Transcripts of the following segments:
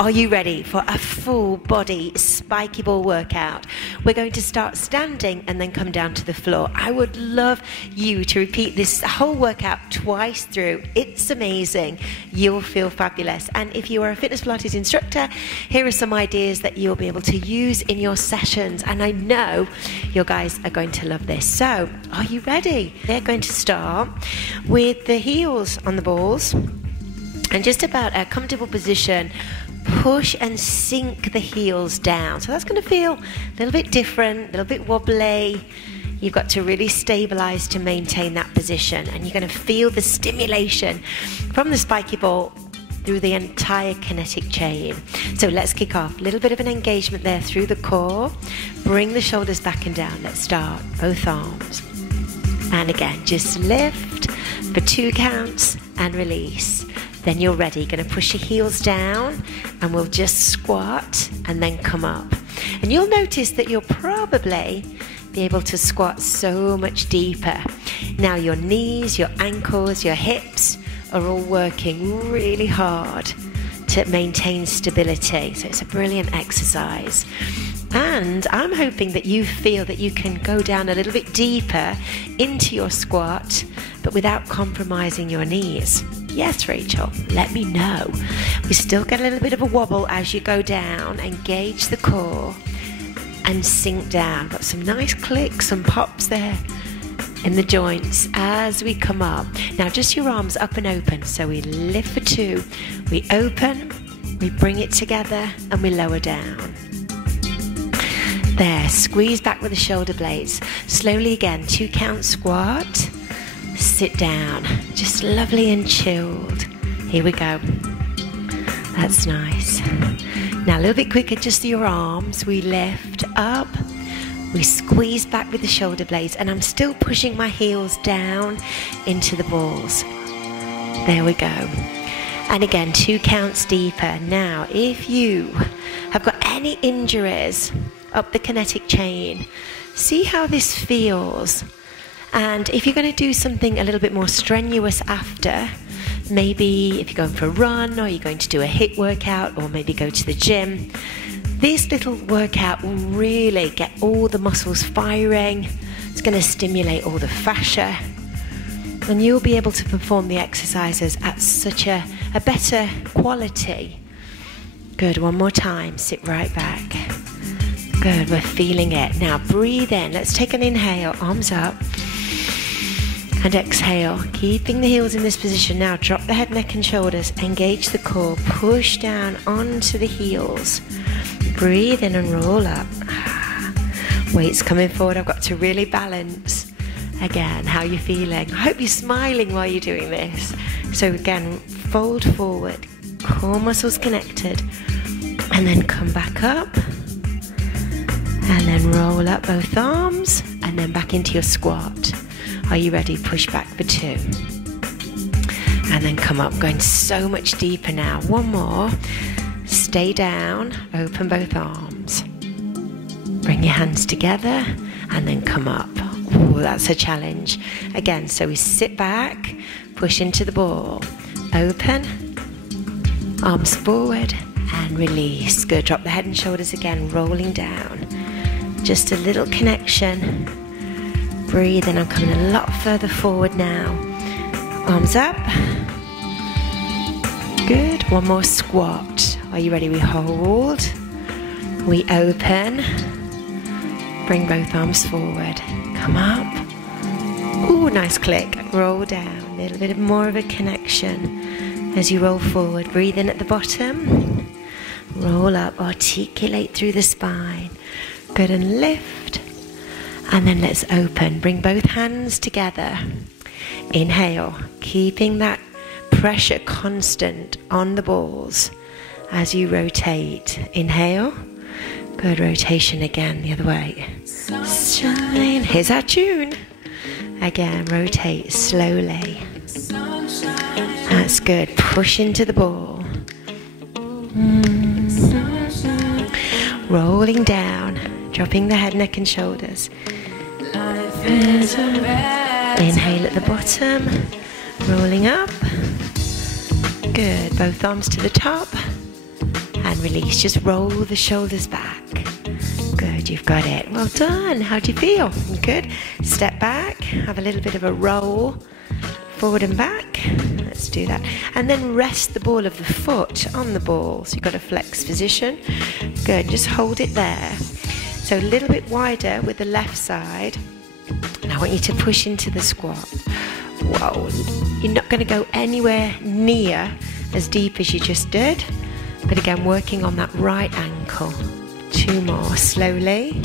Are you ready for a full body spiky ball workout? We're going to start standing and then come down to the floor. I would love you to repeat this whole workout twice through. It's amazing. You'll feel fabulous. And if you are a Fitness Pilates instructor, here are some ideas that you'll be able to use in your sessions. And I know you guys are going to love this. So, are you ready? We're going to start with the heels on the balls and just about a comfortable position. Push and sink the heels down. So that's going to feel a little bit different, a little bit wobbly. You've got to really stabilize to maintain that position, and you're going to feel the stimulation from the spiky ball through the entire kinetic chain. So let's kick off. A little bit of an engagement there through the core. Bring the shoulders back and down. Let's start. Both arms. And again, just lift for 2 counts and release. Then you're ready. Going to push your heels down and we'll just squat and then come up. And you'll notice that you'll probably be able to squat so much deeper. Now your knees, your ankles, your hips are all working really hard to maintain stability. So it's a brilliant exercise. And I'm hoping that you feel that you can go down a little bit deeper into your squat, but without compromising your knees. Yes, Rachel, let me know. We still get a little bit of a wobble as you go down. Engage the core and sink down. Got some nice clicks and pops there in the joints as we come up. Now just your arms up and open. So we lift for 2, we open, we bring it together and we lower down. There, squeeze back with the shoulder blades. Slowly again, 2 count squat. Sit down, just lovely and chilled. Here we go. That's nice. Now a little bit quicker, just your arms. We lift up, we squeeze back with the shoulder blades, and I'm still pushing my heels down into the balls. There we go. And again, 2 counts deeper. Now, if you have got any injuries up the kinetic chain, see how this feels. And if you're going to do something a little bit more strenuous after, maybe if you're going for a run or you're going to do a HIIT workout or maybe go to the gym, this little workout will really get all the muscles firing. It's going to stimulate all the fascia, and you'll be able to perform the exercises at such a better quality. Good, one more time, sit right back. Good, we're feeling it. Now breathe in. Let's take an inhale, arms up. And exhale, keeping the heels in this position. Now drop the head, neck and shoulders, engage the core, push down onto the heels. Breathe in and roll up. Weight's coming forward, I've got to really balance. Again, how are you feeling? I hope you're smiling while you're doing this. So again, fold forward, core muscles connected, and then come back up. And then roll up both arms, and then back into your squat. Are you ready? Push back for 2. And then come up, going so much deeper now. One more. Stay down, open both arms. Bring your hands together and then come up. Ooh, that's a challenge. Again, so we sit back, push into the ball. Open, arms forward and release. Good, drop the head and shoulders again, rolling down. Just a little connection. Breathe in, I'm coming a lot further forward now. Arms up. Good, one more squat. Are you ready? We hold. We open. Bring both arms forward. Come up. Ooh, nice click. Roll down. A little bit more of a connection as you roll forward. Breathe in at the bottom. Roll up, articulate through the spine. Good, and lift. And then let's open. Bring both hands together. Inhale, keeping that pressure constant on the balls as you rotate. Inhale. Good, rotation again the other way. Shine. Here's our tune. Again, rotate slowly. That's good. Push into the ball. Rolling down. Dropping the head, neck and shoulders. Inhale at the bottom, rolling up. Good, both arms to the top and release. Just roll the shoulders back. Good, you've got it. Well done. How do you feel? Good. Step back, have a little bit of a roll, forward and back. Let's do that. And then rest the ball of the foot on the ball. So you've got a flex position. Good, just hold it there. So a little bit wider with the left side. Now I want you to push into the squat. Whoa, you're not going to go anywhere near as deep as you just did. But again, working on that right ankle. 2 more, slowly.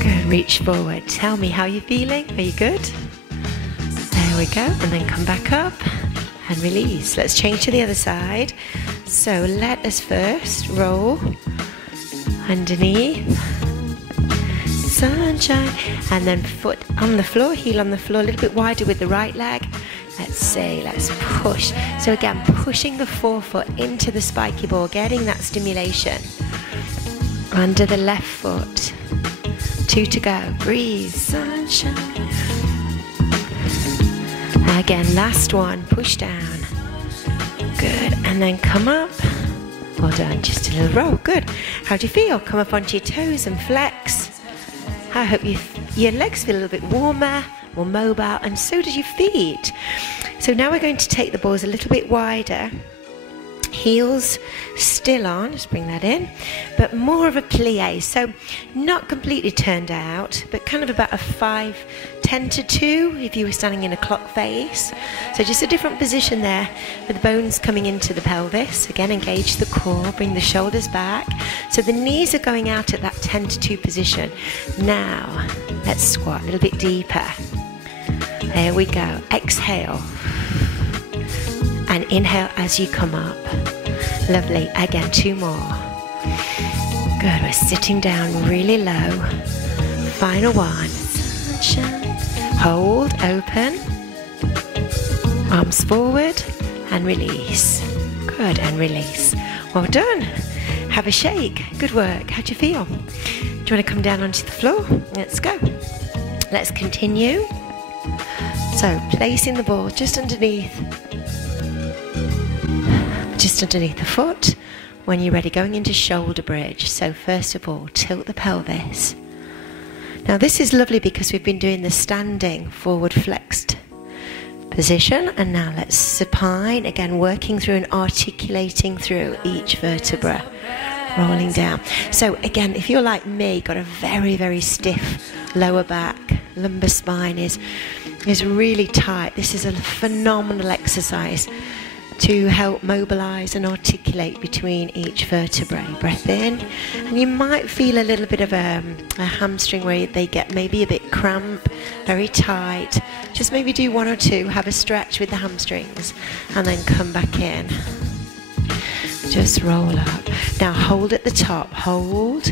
Good, reach forward. Tell me how you're feeling. Are you good? There we go. And then come back up and release. Let's change to the other side. So let us first roll underneath. Sunshine. And then foot on the floor, heel on the floor, a little bit wider with the right leg. Let's push. So again, pushing the forefoot into the spiky ball, getting that stimulation. Under the left foot. 2 to go. Breathe. Sunshine. Again, last one. Push down. Good. And then come up. Well done. Just a little roll. Good. How do you feel? Come up onto your toes and flex. I hope your legs feel a little bit warmer, more mobile, and so does your feet. So now we're going to take the balls a little bit wider. Heels still on, just bring that in, but more of a plie. So not completely turned out, but kind of about a 5-10 to 2 if you were standing in a clock face. So just a different position there with the bones coming into the pelvis. Again, engage the core, bring the shoulders back. So the knees are going out at that 10 to 2 position. Now, let's squat a little bit deeper. There we go. Exhale. And inhale as you come up. Lovely. Again, 2 more. Good. We're sitting down really low. Final one. Hold, open. Arms forward and release. Good. And release. Well done. Have a shake. Good work. How do you feel? Do you want to come down onto the floor? Let's go. Let's continue. So placing the ball just underneath the foot. When you're ready, going into shoulder bridge. So first of all, tilt the pelvis. Now this is lovely because we've been doing the standing forward flexed position, and now let's supine, again working through and articulating through each vertebra, rolling down. So again, if you're like me, got a very, very stiff lower back, lumbar spine is really tight. This is a phenomenal exercise to help mobilize and articulate between each vertebrae. Breath in, and you might feel a little bit of a hamstring where they get maybe a bit cramp, very tight. Just maybe do 1 or 2, have a stretch with the hamstrings, and then come back in. Just roll up. Now hold at the top, hold,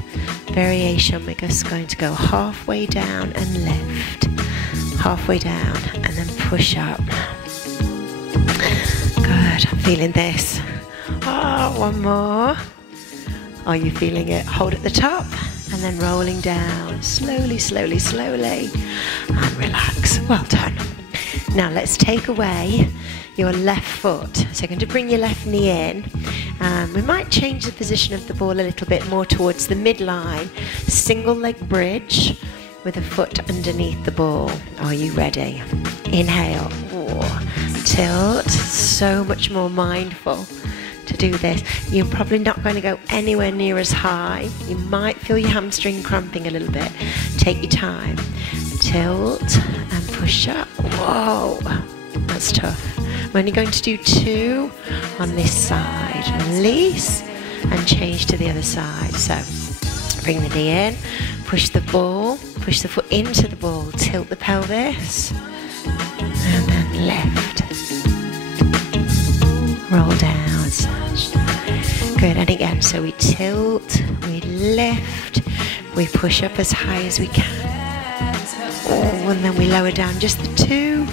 variation. We're just going to go halfway down and lift, halfway down, and then push up. Good, I'm feeling this. Oh, 1 more. Are you feeling it? Hold at the top and then rolling down. Slowly, slowly, slowly. And relax. Well done. Now let's take away your left foot. So you're going to bring your left knee in. We might change the position of the ball a little bit more towards the midline. Single leg bridge with a foot underneath the ball. Are you ready? Inhale. Tilt. So much more mindful to do this. You're probably not going to go anywhere near as high. You might feel your hamstring cramping a little bit. Take your time. Tilt and push up. Whoa, that's tough. I'm only going to do 2 on this side. Release and change to the other side. So bring the knee in, push the ball, push the foot into the ball, tilt the pelvis, and then lift. Roll down. Good, and again, so we tilt, we lift, we push up as high as we can. Oh, and then we lower down just the 2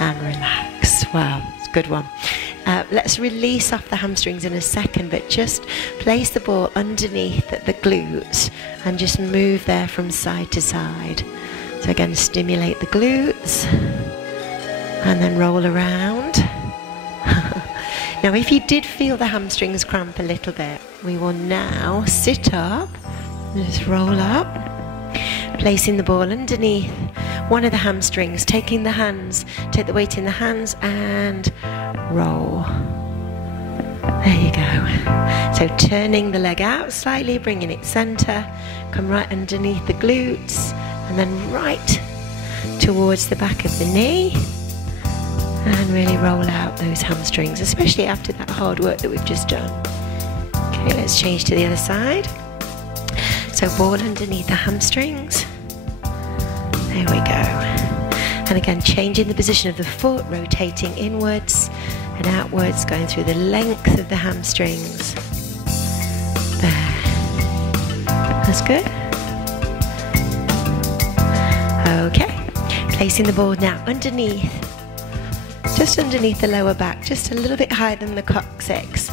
and relax. Wow, it's a good one. Let's release off the hamstrings in a second, but just place the ball underneath the glutes and just move there from side to side. So again, stimulate the glutes and then roll around. Now if you did feel the hamstrings cramp a little bit, we will now sit up, just roll up, placing the ball underneath one of the hamstrings, taking the hands, take the weight in the hands and roll. There you go. So turning the leg out slightly, bringing it center, come right underneath the glutes and then right towards the back of the knee and really roll out those hamstrings, especially after that hard work that we've just done. Okay, let's change to the other side. So ball underneath the hamstrings. There we go. And again, changing the position of the foot, rotating inwards and outwards, going through the length of the hamstrings. There. That's good. Okay. Placing the ball now underneath, just underneath the lower back, just a little bit higher than the coccyx,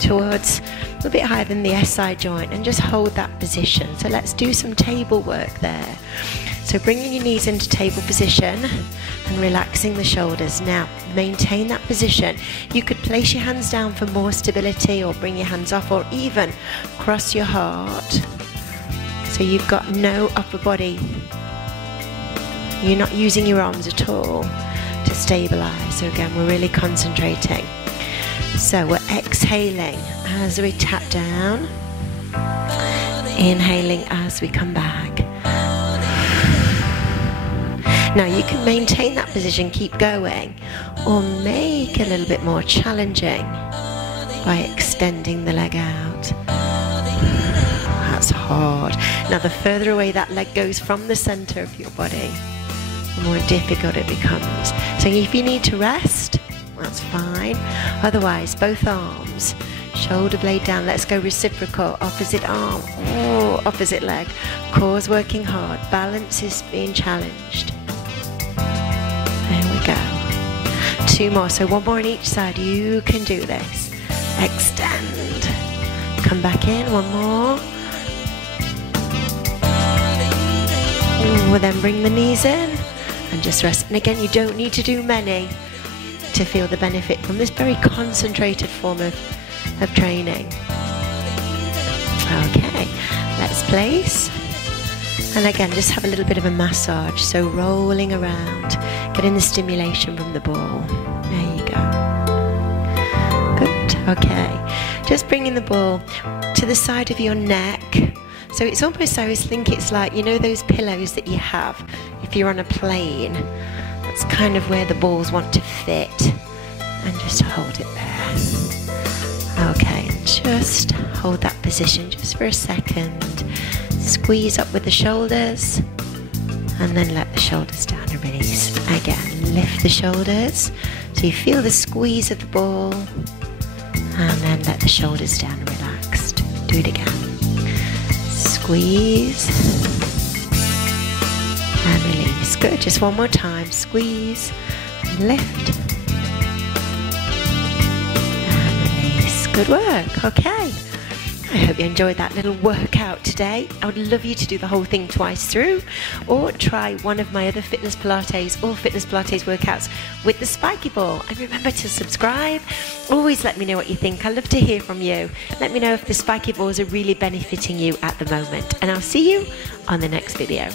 towards a little bit higher than the SI joint, and just hold that position. So let's do some table work there. So bringing your knees into table position and relaxing the shoulders. Now maintain that position. You could place your hands down for more stability, or bring your hands off, or even cross your heart. So you've got no upper body. You're not using your arms at all to stabilize. So again, we're really concentrating. So we're exhaling as we tap down, inhaling as we come back. Now you can maintain that position, keep going, or make it a little bit more challenging by extending the leg out. That's hard. Now the further away that leg goes from the center of your body, the more difficult it becomes. So if you need to rest, that's fine. Otherwise, both arms, shoulder blade down. Let's go reciprocal. Opposite arm, opposite leg. Core's working hard. Balance is being challenged. There we go. 2 more. So 1 more on each side. You can do this. Extend. Come back in. 1 more. We'll then bring the knees in and just rest. And again, you don't need to do many to feel the benefit from this very concentrated form of training. Okay, let's place. And again, just have a little bit of a massage. So rolling around, getting the stimulation from the ball. There you go. Good, okay. Just bringing the ball to the side of your neck. So it's almost, I always think it's like, you know those pillows that you have if you're on a plane? That's kind of where the balls want to fit. And just hold it there. Okay, just hold that position just for a second. Squeeze up with the shoulders and then let the shoulders down and release. Again, lift the shoulders so you feel the squeeze of the ball and then let the shoulders down and relaxed. Do it again. Squeeze and release. Good, just 1 more time. Squeeze and lift and release. Good work. Okay. I hope you enjoyed that little workout today. I would love you to do the whole thing twice through, or try one of my other Fitness Pilates or Fitness Pilates workouts with the spiky ball. And remember to subscribe. Always let me know what you think. I love to hear from you. Let me know if the spiky balls are really benefiting you at the moment. And I'll see you on the next video.